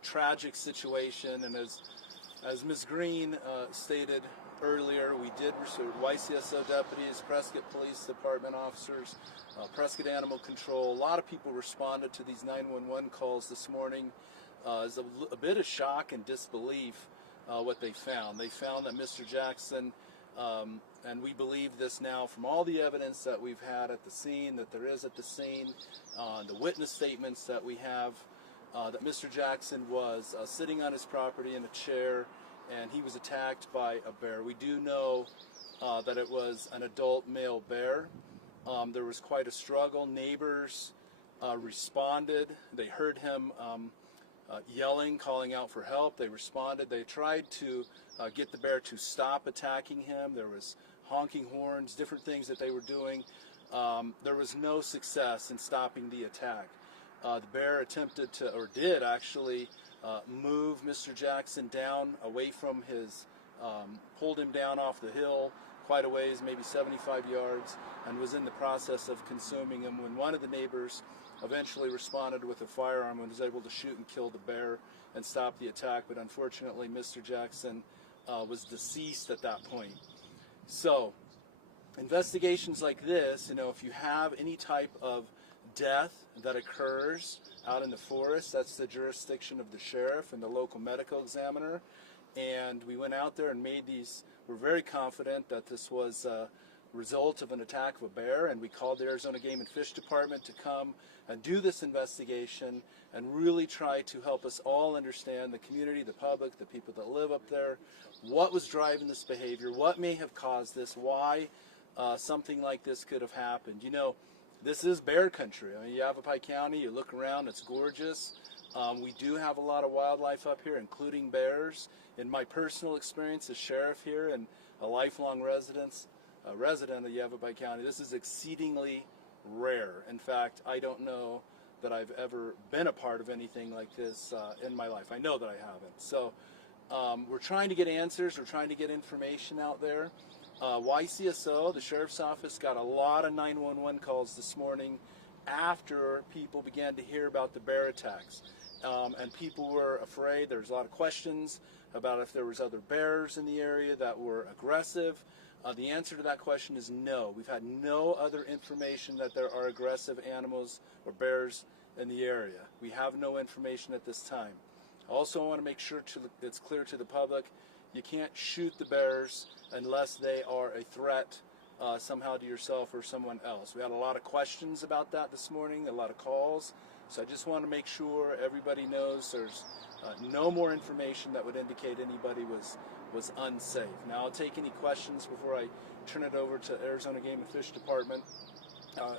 Tragic situation, and as Ms. Green stated earlier, we did receive YCSO deputies, Prescott Police Department officers, Prescott Animal Control. A lot of people responded to these 911 calls this morning. It's a bit of shock and disbelief what they found. They found that Mr. Jackson, and we believe this now from all the evidence that we've had at the scene, that there is at the scene, the witness statements that we have, that Mr. Jackson was sitting on his property in a chair and he was attacked by a bear. We do know that it was an adult male bear. There was quite a struggle. Neighbors responded. They heard him yelling, calling out for help. They responded. They tried to get the bear to stop attacking him. There was honking horns, different things that they were doing. There was no success in stopping the attack. The bear attempted to, or did actually, move Mr. Jackson down away from his, pulled him down off the hill quite a ways, maybe 75 yards, and was in the process of consuming him when one of the neighbors eventually responded with a firearm and was able to shoot and kill the bear and stop the attack. But unfortunately, Mr. Jackson was deceased at that point. So, investigations like this, if you have any type of death that occurs out in the forest, that's the jurisdiction of the sheriff and the local medical examiner. And we went out there and made these, we're very confident that this was a result of an attack of a bear, and we called the Arizona Game and Fish Department to come and do this investigation and really try to help us all understand, the community, the public, the people that live up there, what was driving this behavior, what may have caused this, why something like this could have happened. This is bear country. Yavapai County, you look around, it's gorgeous. We do have a lot of wildlife up here, including bears. In my personal experience as sheriff here and a lifelong resident of Yavapai County, this is exceedingly rare. In fact, I don't know that I've ever been a part of anything like this in my life. I know that I haven't. So we're trying to get answers, we're trying to get information out there. YCSO, the Sheriff's Office, got a lot of 911 calls this morning after people began to hear about the bear attacks. And people were afraid. There was a lot of questions about if there was other bears in the area that were aggressive. The answer to that question is no. We've had no other information that there are aggressive animals or bears in the area. We have no information at this time. Also, I want to make sure it's clear to the public, you can't shoot the bears unless they are a threat somehow to yourself or someone else. We had a lot of questions about that this morning, a lot of calls. So I just want to make sure everybody knows there's no more information that would indicate anybody was unsafe. Now I'll take any questions before I turn it over to Arizona Game and Fish Department,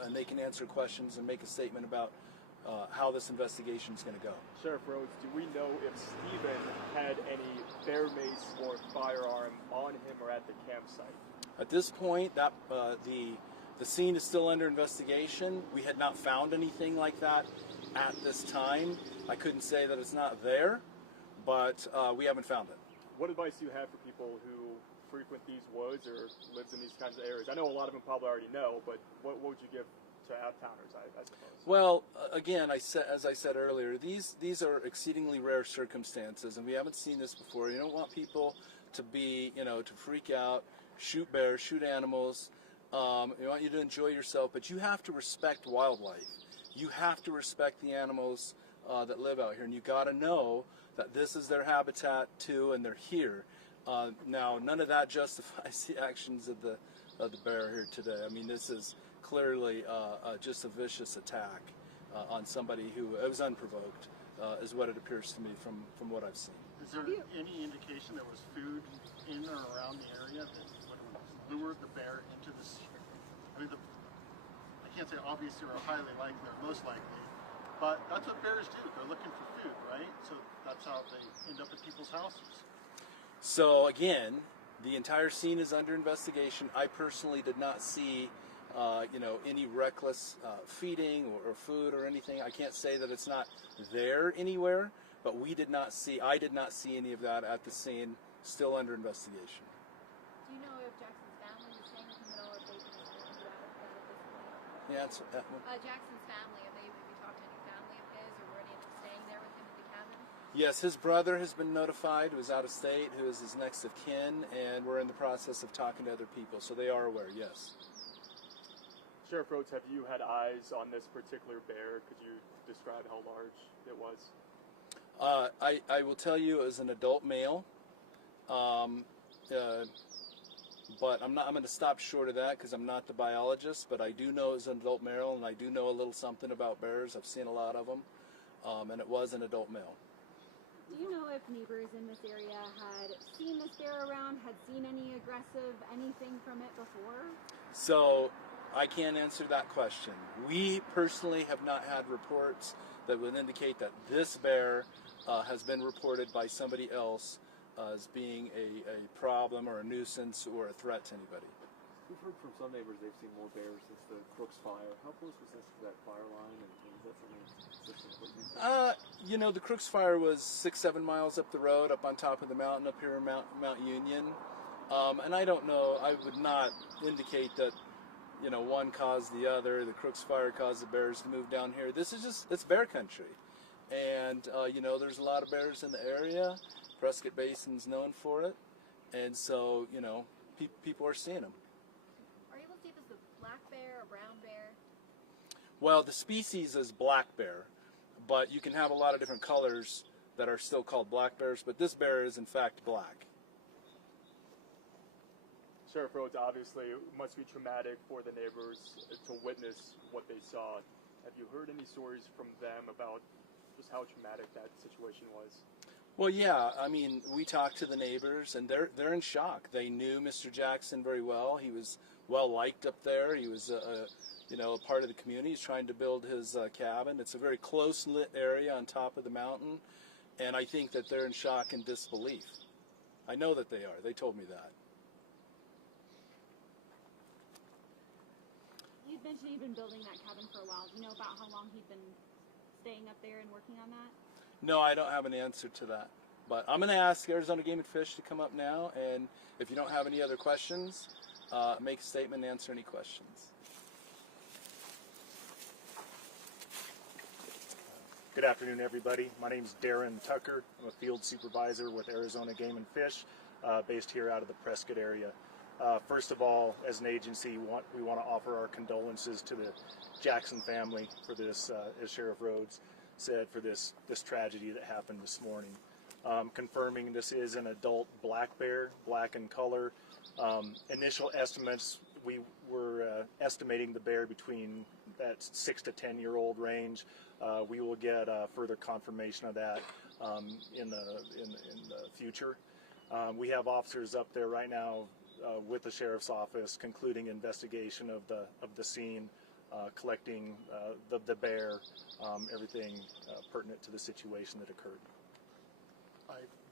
and they can answer questions and make a statement about how this investigation is going to go. Sheriff Rhodes, do we know if Stephen had any bear mace or firearm on him or at the campsite? At this point, the scene is still under investigation. We had not found anything like that at this time. I couldn't say that it's not there, but we haven't found it. What advice do you have for people who frequent these woods or lives in these kinds of areas? I know a lot of them probably already know, but what would you give to out-towners, I suppose? Well, again, as I said earlier, these are exceedingly rare circumstances, and we haven't seen this before. You don't want people to be, to freak out, shoot bears, shoot animals. We want you to enjoy yourself, but you have to respect wildlife. You have to respect the animals that live out here, and you got to know that this is their habitat too, and they're here. Now, none of that justifies the actions of the bear here today. I mean, this is clearly just a vicious attack on somebody who was unprovoked, is what it appears to me from what I've seen. Is there any indication there was food in or around the area that would have lured the bear into this? I mean, I can't say obviously or highly likely or most likely, but that's what bears do. They're looking for food, right? So that's how they end up at people's houses. So again, the entire scene is under investigation. I personally did not see any reckless feeding or food or anything. I can't say that it's not there anywhere, but I did not see any of that at the scene. Still under investigation. Do you know if Jackson's family is staying with him at all, or if they've been informed about that at this point? Yeah, Jackson's family, have you talked to any family of his, or were any of them staying there with him at the cabin? Yes, his brother has been notified, who is out of state, who is his next of kin, and we're in the process of talking to other people, so they are aware, yes. Sheriff Rhodes, have you had eyes on this particular bear? Could you describe how large it was? I will tell you, it was an adult male, but I'm going to stop short of that because I'm not the biologist, but I do know it was an adult male, and I do know a little something about bears. I've seen a lot of them, and it was an adult male. Do you know if neighbors in this area had seen this bear around, had seen any aggressive anything from it before? So I can't answer that question. We personally have not had reports that would indicate that this bear has been reported by somebody else as being a problem or a nuisance or a threat to anybody. We've heard from some neighbors they've seen more bears since the Crooks fire. How close was this to that fire line, and is that something consistent with what you think? The Crooks fire was 6-7 miles up the road, up on top of the mountain, up here in Mount Union. And I don't know, I would not indicate that, one caused the other. The Crooks fire caused the bears to move down here. This is it's bear country. And, there's a lot of bears in the area. Prescott Basin's known for it. And so, people are seeing them. Are you able to see if it's a black bear or brown bear? Well, the species is black bear, but you can have a lot of different colors that are still called black bears, but this bear is in fact black. Sheriff Rhodes, obviously, it must be traumatic for the neighbors to witness what they saw. Have you heard any stories from them about just how traumatic that situation was? Well, yeah, we talked to the neighbors, and they're in shock. They knew Mr. Jackson very well. He was well liked up there. He was a part of the community. He's trying to build his cabin. It's a very close-lit area on top of the mountain, and I think that they're in shock and disbelief. I know that they are. They told me that. You'd mentioned you've been building that cabin for a while. Do you know about how long he'd been staying up there and working on that? No, I don't have an answer to that. But I'm going to ask Arizona Game and Fish to come up now, and if you don't have any other questions, make a statement and answer any questions. Good afternoon, everybody. My name is Darren Tucker. I'm a field supervisor with Arizona Game and Fish, based here out of the Prescott area. First of all, as an agency, we want to offer our condolences to the Jackson family for this, as Sheriff Rhodes said, for this tragedy that happened this morning. Confirming this is an adult black bear, black in color. Initial estimates, we were estimating the bear between that 6 to 10 year old range. We will get further confirmation of that in the future. We have officers up there right now with the sheriff's office concluding investigation of the scene, collecting the bear, everything pertinent to the situation that occurred.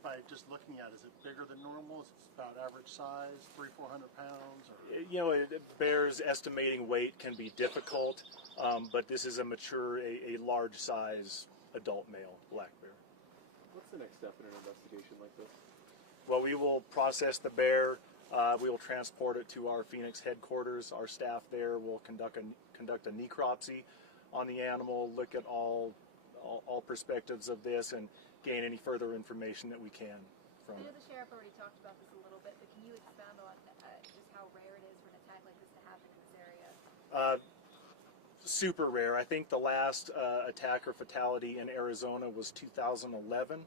By just looking at it, is it bigger than normal? Is it about average size, 300-400 pounds? Or? Bears estimating weight can be difficult, but this is a mature, a large size adult male black bear. What's the next step in an investigation like this? Well, we will process the bear. We will transport it to our Phoenix headquarters. Our staff there will conduct a necropsy on the animal, look at all perspectives of this, and gain any further information that we can from I know it. the sheriff already talked about this a little bit, but can you expand on just how rare it is for an attack like this to happen in this area? Super rare. I think the last attack or fatality in Arizona was 2011.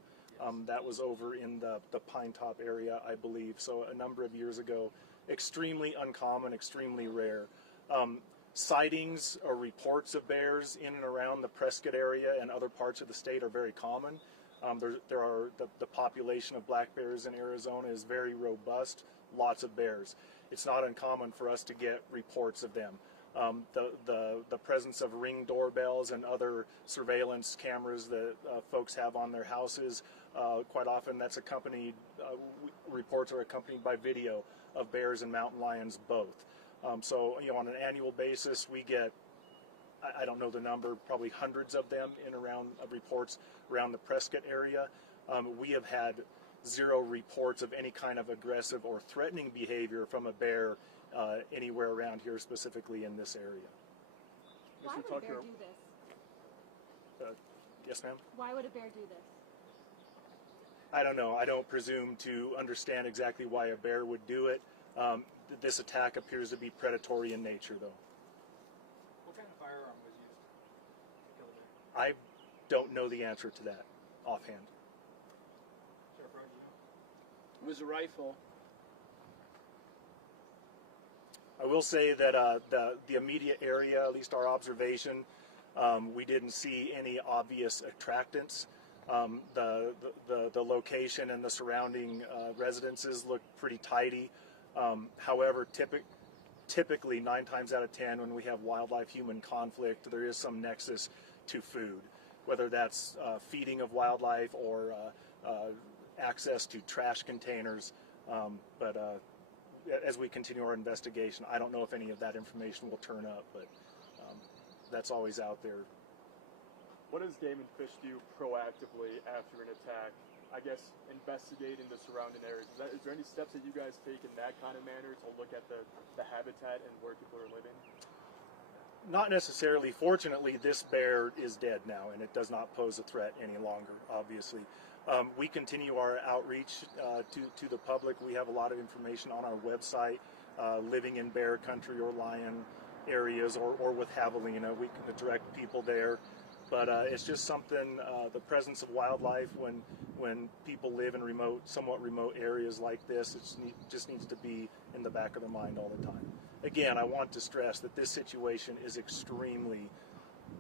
That was over in the Pine Top area, I believe. So a number of years ago. Extremely uncommon, extremely rare. Sightings or reports of bears in and around the Prescott area and other parts of the state are very common. The population of black bears in Arizona is very robust, lots of bears. It's not uncommon for us to get reports of them. The presence of Ring doorbells and other surveillance cameras that folks have on their houses, quite often that's accompanied, reports are accompanied by video of bears and mountain lions both. So on an annual basis we get, I don't know the number, probably hundreds of them in around reports around the Prescott area. We have had 0 reports of any kind of aggressive or threatening behavior from a bear anywhere around here, specifically in this area. Why would a bear do this? Yes, ma'am? Why would a bear do this? I don't know. I don't presume to understand exactly why a bear would do it. This attack appears to be predatory in nature, though. What kind of firearm was used to kill the bear? I don't know the answer to that offhand. Sheriff Rowe, do you know? It was a rifle. I will say that the immediate area, at least our observation, we didn't see any obvious attractants. The location and the surrounding residences look pretty tidy. However, typically 9 times out of 10 when we have wildlife-human conflict, there is some nexus to food, whether that's feeding of wildlife or access to trash containers. But as we continue our investigation, I don't know if any of that information will turn up, but that's always out there. What does Game and Fish do proactively after an attack? I guess investigating the surrounding areas. Is there any steps that you guys take in that kind of manner to look at the habitat and where people are living? Not necessarily. Fortunately, this bear is dead now, and it does not pose a threat any longer, obviously. We continue our outreach to the public. We have a lot of information on our website, living in bear country or lion areas or with javelina. We can direct people there. But it's just something, the presence of wildlife when people live in somewhat remote areas like this, it just needs to be in the back of their mind all the time. Again, I want to stress that this situation is extremely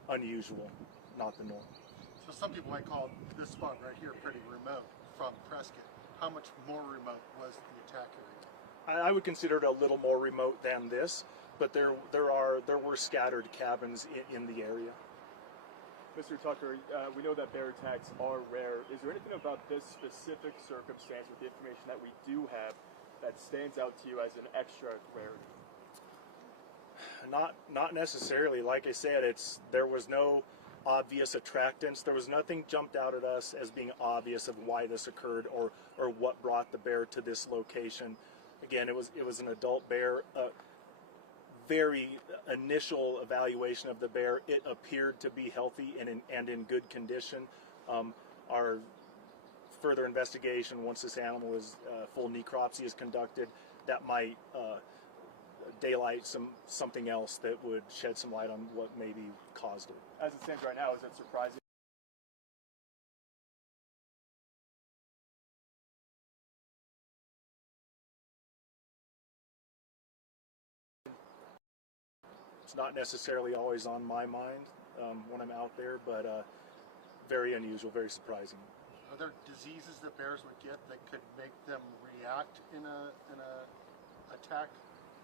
unusual, not the norm. So some people might call this spot right here pretty remote from Prescott. How much more remote was the attack area? I would consider it a little more remote than this, but there were scattered cabins in the area. Mr. Tucker, we know that bear attacks are rare. Is there anything about this specific circumstance with the information that we do have that stands out to you as an extra rarity? Not necessarily. Like I said, there was no obvious attractants. There was nothing jumped out at us as being obvious of why this occurred or what brought the bear to this location. Again, it was an adult bear. Very initial evaluation of the bear, it appeared to be healthy and in good condition. Our further investigation, once this animal is full necropsy is conducted, that might daylight something else that would shed some light on what maybe caused it. As it stands right now, is it surprising? It's not necessarily always on my mind when I'm out there, but very unusual, very surprising. Are there diseases that bears would get that could make them react in a attack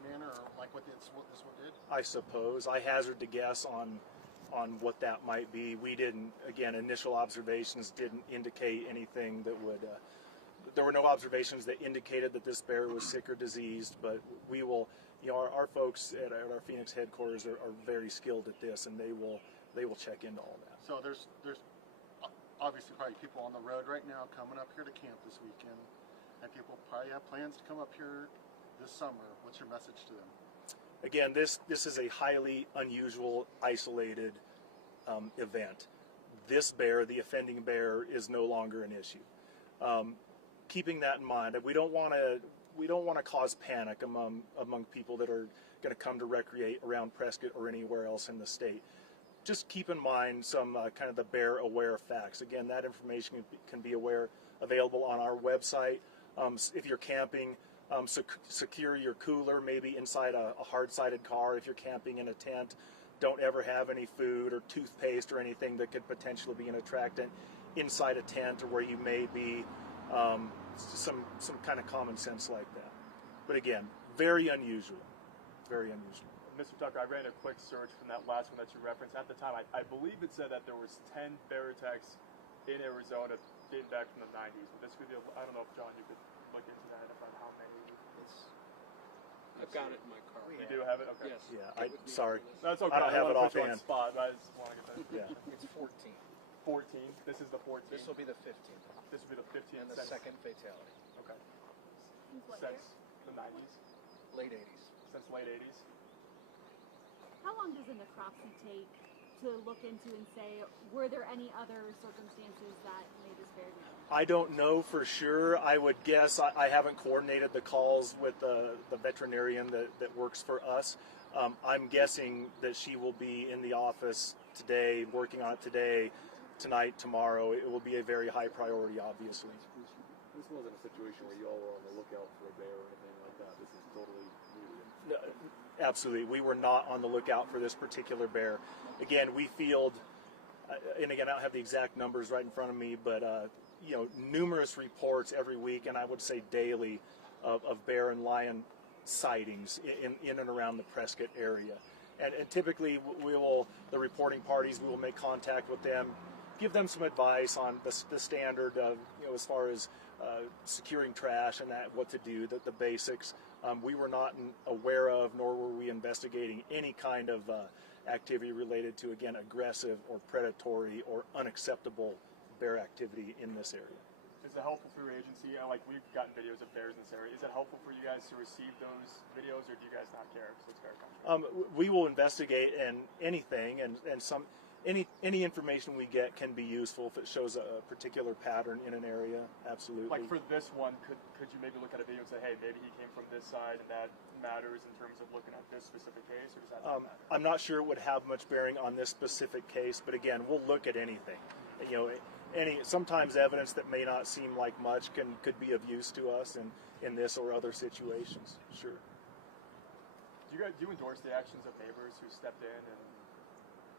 manner, or like what this one did? I suppose. I hazard to guess on what that might be. We didn't, again, initial observations didn't indicate anything that would, there were no observations that indicated that this bear was sick or diseased, but we will, our folks at our Phoenix headquarters are very skilled at this, and they will check into all that. So there's obviously probably people on the road right now coming up here to camp this weekend, and people probably have plans to come up here this summer. What's your message to them? Again, this is a highly unusual, isolated event. This bear, the offending bear, is no longer an issue. Keeping that in mind, we don't want to cause panic among people that are going to come to recreate around Prescott or anywhere else in the state. Just keep in mind some kind of the bear-aware facts. Again, that information can be available on our website. If you're camping, secure your cooler, maybe inside a hard-sided car. If you're camping in a tent, don't ever have any food or toothpaste or anything that could potentially be an attractant inside a tent or where you may be. Some kind of common sense like that. But again, very unusual. Very unusual. Mr. Tucker, I ran a quick search from that last one that you referenced. At the time, I believe it said that there was 10 bear attacks in Arizona dating back from the 90s. Would this be I don't know if, John, you could look into that about how many. I've got it in my car. You do have it? Okay. Yes. Yeah, sorry. No, it's okay. I don't have it wanna put you on offhand. the spot, but I just want to get that. Yeah. It's 14. 14. This is the 14. This will be the 15th. This will be the 15th. And the second fatality. Okay. Since what Since year? the 90s. Late 80s. Since late 80s. How long does a necropsy take to look into and say, were there any other circumstances that made this bear die? I don't know for sure. I would guess, I haven't coordinated the calls with the veterinarian that works for us. I'm guessing that she will be in the office today, working on it today, tonight, tomorrow. It will be a very high priority, obviously. This wasn't a situation where you all were on the lookout for a bear or anything like that. This is totally new. No, absolutely. We were not on the lookout for this particular bear. Again, we field, and again, I don't have the exact numbers right in front of me, but numerous reports every week, and I would say daily, of bear and lion sightings in and around the Prescott area. And typically, the reporting parties, we will make contact with them, give them some advice on the standard of, as far as securing trash and that, what to do, the basics. We were not aware of, nor were we investigating any kind of activity related to, again, aggressive or predatory or unacceptable bear activity in this area. Is it helpful for your agency? Like, we've gotten videos of bears in this area. Is it helpful for you guys to receive those videos, or do you guys not care because it's bear country? We will investigate anything, and any information we get can be useful if it shows a particular pattern in an area. Absolutely. Like for this one, could you maybe look at a video and say, hey, maybe he came from this side, and that matters in terms of looking at this specific case, or does that not matter? I'm not sure it would have much bearing on this specific case, but again, we'll look at anything. Sometimes evidence that may not seem like much could be of use to us in this or other situations. Sure. Do you endorse the actions of neighbors who stepped in and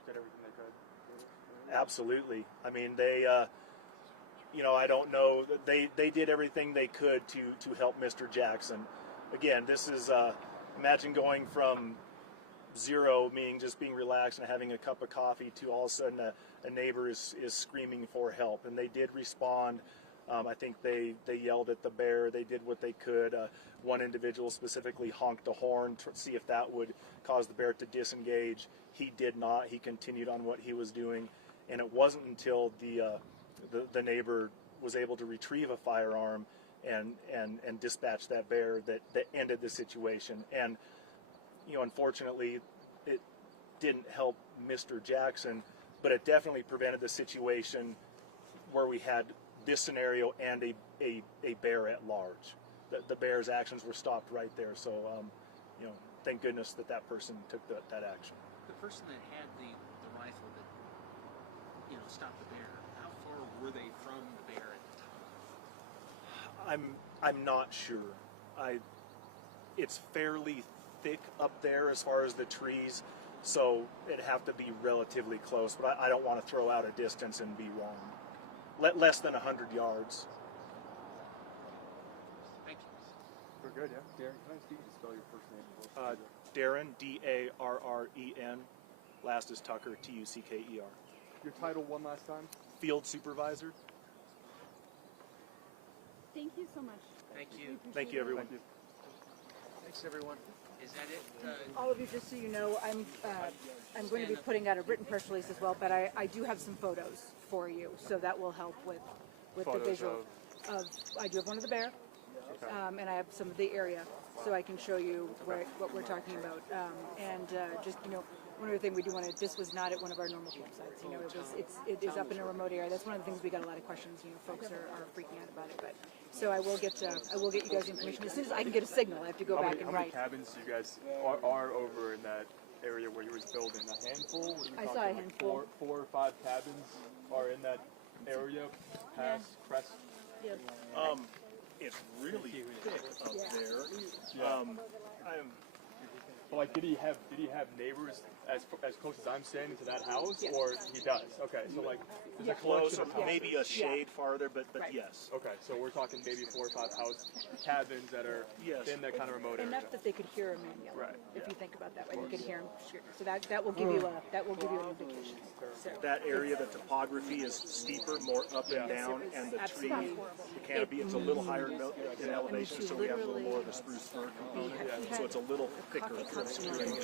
did everything they could? Absolutely. I mean, they, I don't know. They did everything they could to help Mr. Jackson. Again, this is, imagine going from zero, meaning just being relaxed and having a cup of coffee, to all of a sudden a neighbor is screaming for help. And they did respond. I think they yelled at the bear. They did what they could. One individual specifically honked a horn to see if that would cause the bear to disengage. He did not. He continued on what he was doing. And it wasn't until the neighbor was able to retrieve a firearm and dispatch that bear that ended the situation. And unfortunately, it didn't help Mr. Jackson, but it definitely prevented the situation where we had this scenario and a bear at large. The bear's actions were stopped right there. So, thank goodness that person took that action. The person that had the rifle that stopped the bear, how far were they from the bear at the time? I'm not sure. It's fairly thick up there as far as the trees, so it'd have to be relatively close, but I don't want to throw out a distance and be wrong. Less than 100 yards. Thank you. We're good, yeah? Darren, can I ask you to spell your first name? Darren, D-A-R-R-E-N. Last is Tucker, T-U-C-K-E-R. Your title one last time? Field Supervisor. Thank you so much. Thank you. Thank you, everyone. Thank you. Thanks, everyone. Is that it? All of you, just so you know, I'm going to be putting out a written press release as well, but I do have some photos for you, so that will help with the visual. I do have one of the bear, and I have some of the area, so I can show you what we're talking about. Just one other thing we do want to. This was not at one of our normal campsites. It is up in a remote area. That's one of the things we got a lot of questions. Folks are freaking out about it, but. So I will get you guys information as soon as I can get a signal. I have to go back and write. How many cabins do you guys are over in that area where you were building? A handful? What are we I talking, saw a like handful. Four or five cabins are in that area past Crest. Yep. It's really thick up there. Yeah. But like, did he have neighbors as close as I'm standing to that house, Yes. or he does? Okay, so like, there's a Close, collection of maybe a houses. shade farther, but Right. yes. Okay, so we're talking maybe 4 or 5 cabins that are Yes. in that kind of remote area. Enough that they could hear a man yell. Right, If yeah. you think about that way, you could hear him. So that will give you an indication. So That area, the topography is steeper, more up and down, and the tree, Absolutely. the canopy, it's a little higher in elevation, so we have a little more of the spruce fir component, so it's a little thicker for obscuring it.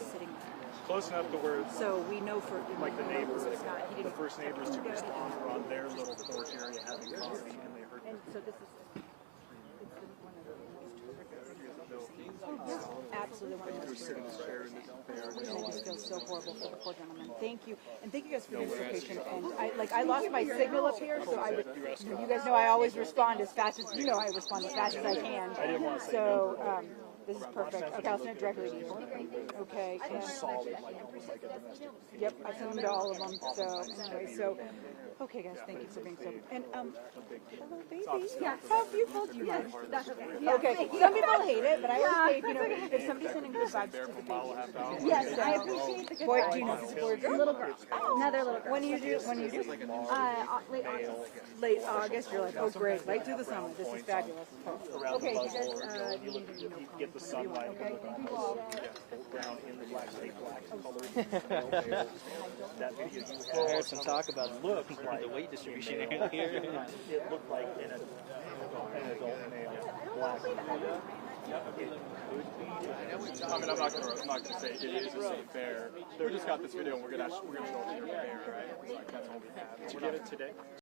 sitting there. Close enough to where, So we know for like the neighbors, it's not. He the didn't. first neighbors to respond were on their little porch area having coffee, and they heard And so this is. It's one of the most terrific things. Absolutely one of the most terrific. And I just feel so horrible for the poor gentleman. Thank you, and thank you guys for being so patient. And I lost my signal up here, so you guys know I always respond as fast as I respond as fast as I can. So this is perfect. Okay, I'll send it directly to you. Okay. Yep, I sent them to all of them. So anyway, okay, guys, thank you for being so. And hello, baby. Yeah, how beautiful do you like? Okay, some people hate it, but I always say, if somebody's sending good vibes to the baby. Yes, I appreciate the good Boy, vibes. do you know this is a girl? Little girl. Another little girl. When you do? Late August. Late August. You're like, oh great, right through the summer. This is fabulous. Okay, you guys Get the sunlight. Okay. Brown in the black color. That video you I heard some talk about the weight distribution earlier. it looked like an adult male, black. I mean, I'm not gonna say it is the same bear. We just got this video, and we're gonna show it to your bear, right? Like, that's all we have. Did you get it today?